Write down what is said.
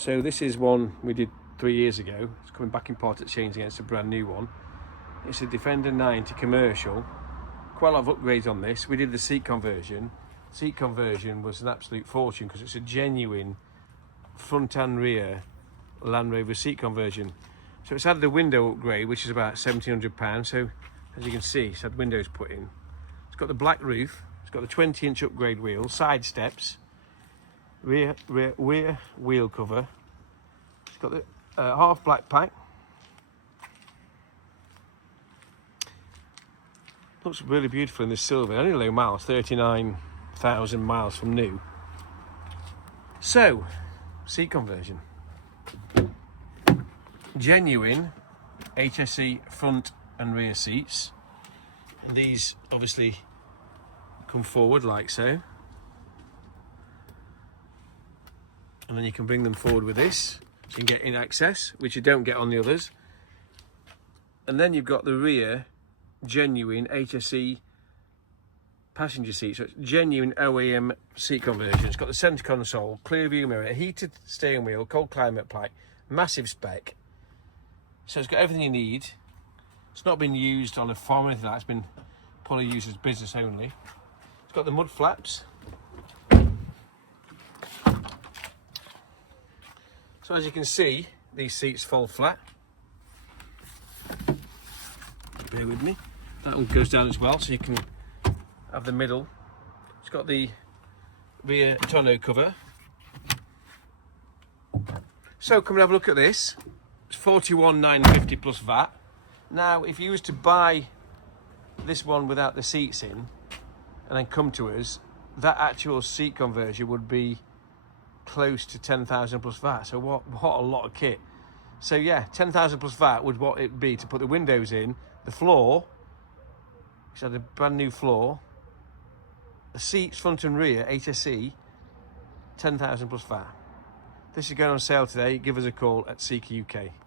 So this is one we did 3 years ago. It's coming back in part exchange against a brand new one. It's a Defender 90 commercial. Quite a lot of upgrades on this. We did the seat conversion. Seat conversion was an absolute fortune because it's a genuine front and rear Land Rover seat conversion. So it's had the window upgrade, which is about £1,700. So as you can see, it's had windows put in. It's got the black roof. It's got the 20-inch upgrade wheels, side steps, rear wheel cover. It's got the half black pack. Looks really beautiful in this silver. Only low miles, 39,000 miles from new. So, seat conversion. Genuine HSE front and rear seats. And these obviously come forward like so. And then you can bring them forward with this. So you can get in access, which you don't get on the others. And then you've got the rear genuine HSE passenger seat. So it's genuine OEM seat conversion. It's got the centre console, clear view mirror, a heated steering wheel, cold climate pack, massive spec. So it's got everything you need. It's not been used on a farm or anything like that. It's been probably used as business only. It's got the mud flaps. So as you can see, these seats fold flat. Bear with me. That one goes down as well, so you can have the middle. It's got the rear tonneau cover. So come and have a look at this. It's 41,950 plus VAT. Now, if you was to buy this one without the seats in, and then come to us, that actual seat conversion would be close to 10,000 plus VAT. So what a lot of kit. So yeah, 10,000 plus VAT would what it be to put the windows in, the floor, which had a brand new floor, the seats front and rear HSE, 10,000 plus VAT. This is going on sale today. Give us a call at Seeker UK.